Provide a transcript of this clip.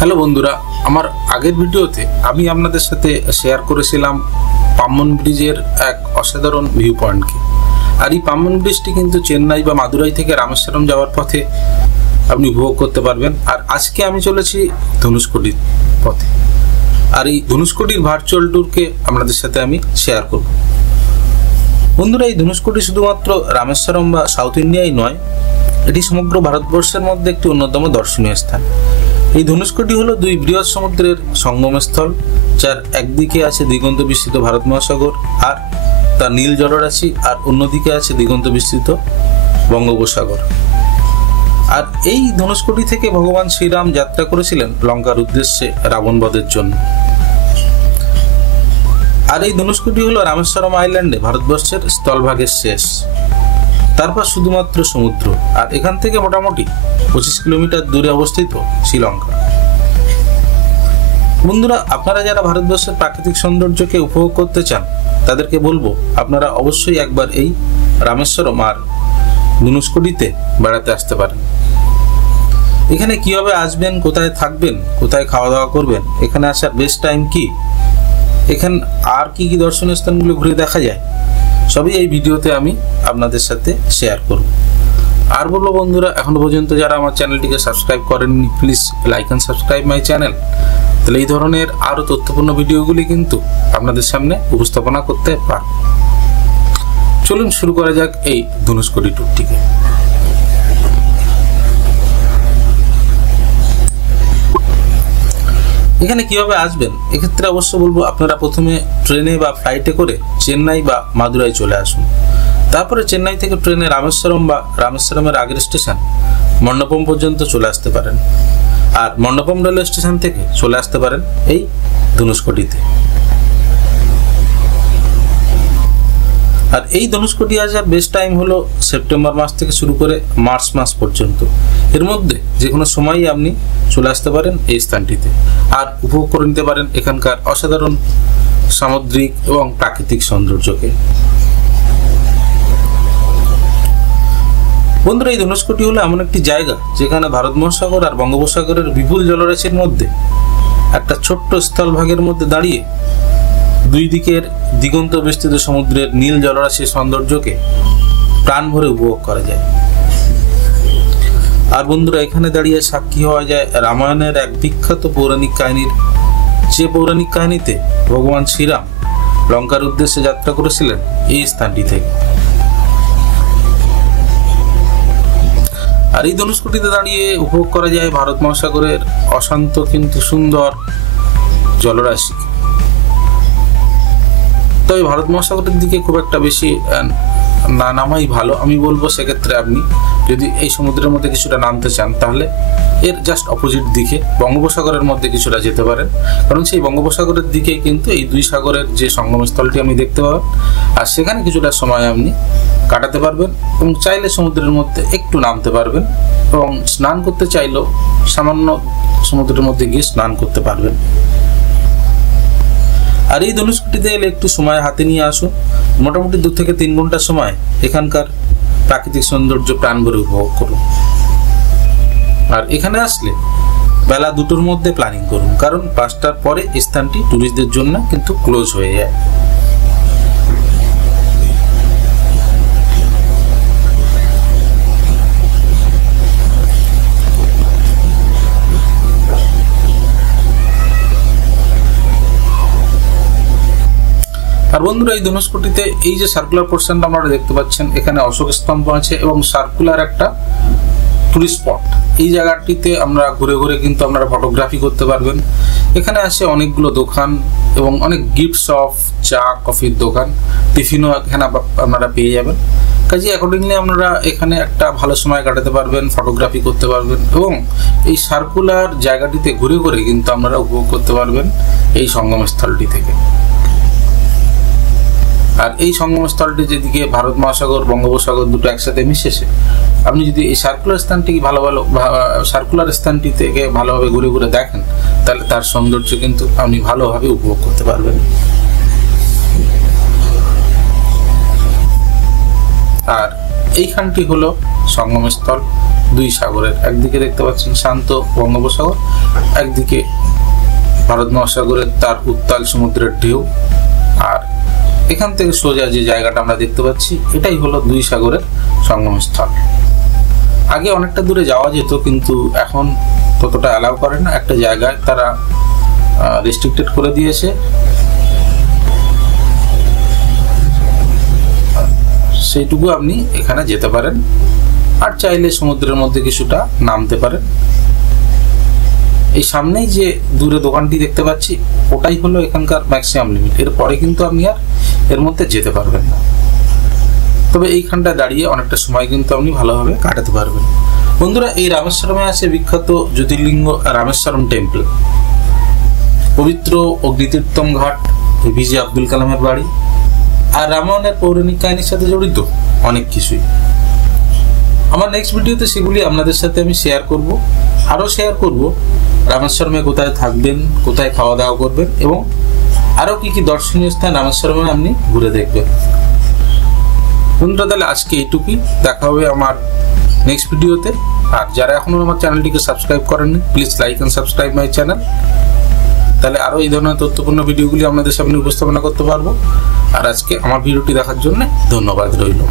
Hello বন্ধুরা, আমার আগের ভিডিওতে আমি আপনাদের সাথে শেয়ার করেছিলাম পাম্বন ব্রিজের এক অসাধারণ ভিউ পয়েন্টকে। আর এই পাম্বন ব্রিজটি কিন্তু চেন্নাই বা মাদুরাই থেকে রামেশ্বরম যাওয়ার পথে আপনি উপভোগ করতে পারবেন। আর আজকে আমি চলেছি ধনুষকোটির পথে, আর এই ধনুষকোটির ভার্চুয়াল ট্যুরকে আপনাদের সাথে আমি শেয়ার করব। বন্ধুরা, এই ধনুষকোটি শুধুমাত্র রামেশ্বরম বা সাউথ ইন্ডিয়াই নয়, এটি সমগ্র ভারতবর্ষের মধ্যে একটি অন্যতম দর্শনীয় স্থান। এই ধনুষকোটি হলো দুই বৃহৎ সমুদ্রের সঙ্গমস্থল, যার একদিকে আছে দিগন্ত বিস্তৃত ভারত মহাসাগর আর তার নীল জলরাশি, আর অন্যদিকে আছে দিগন্ত বিস্তৃত বঙ্গোপসাগর। আর এই ধনুষকোটি থেকে ভগবান শ্রীরাম যাত্রা করেছিলেন লঙ্কার উদ্দেশ্যে রাবণ বধের জন্য। আর এই ধনুষকোটি হলো রামেশ্বরম আইল্যান্ডে ভারতবর্ষের স্থলভাগের শেষ, তারপর শুধুমাত্র সমুদ্র। আর এখান থেকে মোটামুটি 25 কিলোমিটার দূরে অবস্থিত শ্রীলঙ্কা। বন্ধুরা, আপনারা যারা ভারতবর্ষের প্রাকৃতিক সৌন্দর্যকে উপভোগ করতে চান তাদেরকে বলবো আপনারা অবশ্যই একবার এই রামেশ্বরম আর ধনুষকোটিতে বেড়াতে আসতে পারেন। এখানে কিভাবে আসবেন, কোথায় থাকবেন, কোথায় খাওয়া দাওয়া করবেন, এখানে আসার বেস্ট টাইম কি, এখানে আর কি কি দর্শনীয় স্থানগুলো ঘুরে দেখা যায়, সবই এই ভিডিওতে আমি আপনাদের সাথে শেয়ার করব। আর বলবো বন্ধুরা, এখনো পর্যন্ত যারা আমার চ্যানেলটিকে সাবস্ক্রাইব করেননি, please like and subscribe my channel. তাহলে এই ধরনের আরও তথ্যপূর্ণ ভিডিওগুলি কিন্তু আপনাদের সামনে উপস্থাপনা করতে পারব। চলুন শুরু করা যাক এই ধনুষকোটি ট্যুরটিকে। এখানে কিভাবে আসবেন, এক্ষেত্রে অবশ্য বলবো আপনারা প্রথমে ট্রেনে বা ফ্লাইটে করে চেন্নাই বা মাদুরাই চলে আসুন। তারপরে চেন্নাই থেকে ট্রেনে রামেশ্বরম বা রামেশ্বরমের আগের স্টেশন মণ্ডপম পর্যন্ত চলে আসতে পারেন। আর মণ্ডপম রেলওয়ে স্টেশন থেকে চলে আসতে পারেন এই ধনুষকোটিতে। আর এই ধনুষকোটি আসার বেস্ট টাইম হলো সেপ্টেম্বর মাস থেকে শুরু করে মার্চ মাস পর্যন্ত। এর মধ্যে যে কোনো সময়ই আপনি চলে আসতে পারেন এই স্থানটিতে আর উপভোগ করে নিতে পারেন এখানকার অসাধারণ সামুদ্রিক এবং প্রাকৃতিক সৌন্দর্যকে। বন্ধুরা, এই ধনুষকোটি হলো এমন একটি জায়গা যেখানে ভারত মহাসাগর আর বঙ্গোপসাগরের বিপুল জলরাশির মধ্যে একটা ছোট্ট স্থলভাগের মধ্যে দাঁড়িয়ে দুই দিকের দিগন্ত বিস্তৃত সমুদ্রের নীল জলরাশির সৌন্দর্যকে প্রাণ ভরে উপভোগ করা যায়। আর বন্ধুরা, এখানে দাঁড়িয়ে সাক্ষী হওয়া যায় রামায়ণের এক বিখ্যাত পৌরাণিক কাহিনীর, যে পৌরাণিক কাহিনীতে ভগবান শ্রীরাম লঙ্কার উদ্দেশ্যে যাত্রা করেছিলেন এই স্থানটি থেকে। আর এই ধনুষকোটিতে দাঁড়িয়ে উপভোগ করা যায় ভারত মহাসাগরের অশান্ত কিন্তু সুন্দর জলরাশি। তবে ভারত মহাসাগরের দিকে খুব একটা বেশি না নামাই ভালো। আমি বলবো সেক্ষেত্রে আপনি যদি এই সমুদ্রের মধ্যে কিছুটা নামতে চান তাহলে এর জাস্ট অপোজিট দিকে বঙ্গোপসাগরের মধ্যে কিছুটা যেতে পারেন, কারণ সেই বঙ্গোপসাগরের দিকে কিন্তু এই দুই সাগরের যে সঙ্গমস্থলটি আপনি দেখতে পাবেন। আর সেখানে কিছুটা সময় আপনি কাটাতে পারবেন এবং চাইলে সমুদ্রের মধ্যে একটু নামতে পারবেন এবং স্নান করতে চাইলেও সামান্য সমুদ্রের মধ্যে গিয়ে স্নান করতে পারবেন। আর এই ধনুষকোটিতে এলে একটু সময় হাতে নিয়ে আসুন, মোটামুটি 2 থেকে 3 ঘন্টা সময় এখানকার প্রাকৃতিক সৌন্দর্য প্রাণ ভরে উপভোগ করুন। আর এখানে আসলে বেলা 2টোর মধ্যে প্ল্যানিং করুন, কারণ 5টার পরে স্থানটি ট্যুরিস্টদের জন্য কিন্তু ক্লোজ হয়ে যায়। আর বন্ধুরা, এই ধনুষকোটিতে এই যে সার্কুলার পোর্শনটা আপনারা দেখতে পাচ্ছেন, এখানে অশোক স্তম্ভ আছে এবং সার্কুলার একটা টুরিস্ট স্পট। এই জায়গাটিতে আমরা ঘুরে ঘুরে কিন্তু আপনারা ফটোগ্রাফি করতে পারবেন। এখানে আছে অনেকগুলো দোকান এবং অনেক গিফট শপ, চা কফির দোকান, টিফিনও এখানে আপনারা পেয়ে যাবেন। কাজে অ্যাকর্ডিংলি আপনারা এখানে একটা ভালো সময় কাটাতে পারবেন, ফটোগ্রাফি করতে পারবেন এবং এই সার্কুলার জায়গাটিতে ঘুরে ঘুরে কিন্তু আপনারা উপভোগ করতে পারবেন এই সঙ্গমস্থলটি থেকে। আর এই সঙ্গমস্থলটি যেদিকে ভারত মহাসাগর বঙ্গোপসাগর দুটো একসাথে মিশেছে, আপনি যদি এই সার্কুলার স্থানটিকে সার্কুলার স্থানটি থেকে ভালোভাবে ঘুরে ঘুরে দেখেন তাহলে তার সৌন্দর্য কিন্তু আপনি ভালোভাবে উপভোগ করতে পারবেন। আর এইখানটি হলো সঙ্গমস্থল দুই সাগরের, একদিকে দেখতে পাচ্ছেন শান্ত বঙ্গোপসাগর, একদিকে ভারত মহাসাগরের তার উত্তাল সমুদ্রের ঢেউ। আর এখান থেকে সোজা যে জায়গাটা আমরা দেখতে পাচ্ছি এটাই হলো দুই সাগরের সঙ্গমস্থল। আগে অনেকটা দূরে যাওয়া যেত, কিন্তু এখন ততটা অ্যালাউ করে না, একটা জায়গায় তারা রেস্ট্রিক্টেড করে দিয়েছে। সেইটুকু আপনি এখানে যেতে পারেন, আর চাইলে সমুদ্রের মধ্যে কিছুটা নামতে পারেন। এই সামনেই যে দূরে দোকানটি দেখতে পাচ্ছি ওটাই হলো এখানকার ম্যাক্সিমাম লিমিট, এরপরে কিন্তু আপনি আর এর মধ্যে যেতে পারবেন না। তবে এইখানটায় দাঁড়িয়ে অনেকটা সময় কিন্তু আপনি ভালোভাবে কাটাতে পারবেন। বন্ধুরা, এই রামেশ্বরমে আছে বিখ্যাত জ্যোতির্লিঙ্গ রামেশ্বরম টেম্পল, পবিত্র অগ্নিতীর্থম ঘাট, এপিজে আব্দুল কালামের বাড়ি, আর রামায়ণের পৌরাণিক কাহিনীর সাথে জড়িত অনেক কিছুই। আমার নেক্সট ভিডিওতে সেগুলি আপনাদের সাথে আমি শেয়ার করব। আরও শেয়ার করব রামেশ্বরমে কোথায় থাকবেন, কোথায় খাওয়া দাওয়া করবেন, এবং আরও কি কি দর্শনীয় স্থান রামেশ্বরমে আপনি ঘুরে দেখবেন। বন্ধুরা, তাহলে আজকে এইটুকুই, দেখা হবে আমার নেক্সট ভিডিওতে। আর যারা এখনও আমার চ্যানেলটিকে সাবস্ক্রাইব করেননি, please like and subscribe my channel. তাহলে আরও এই ধরনের তথ্যপূর্ণ ভিডিওগুলি আপনাদের সামনে উপস্থাপনা করতে পারবো। আর আজকে আমার ভিডিওটি দেখার জন্য ধন্যবাদ রইল।